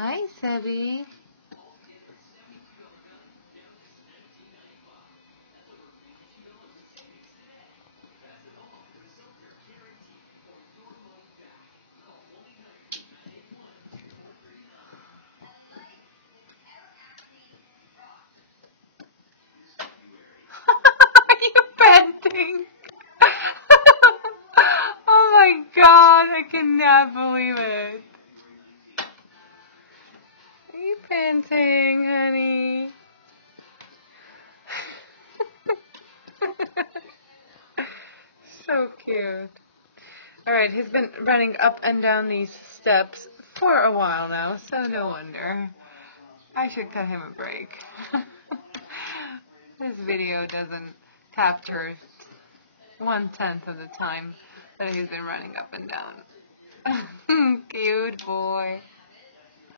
Hi, Sebby. Are you panting? Oh my god, I cannot believe it. Are you panting, honey? So cute. Alright, he's been running up and down these steps for a while now, so no wonder. I should cut him a break. This video doesn't capture 1/10 of the time that he's been running up and down. Cute boy.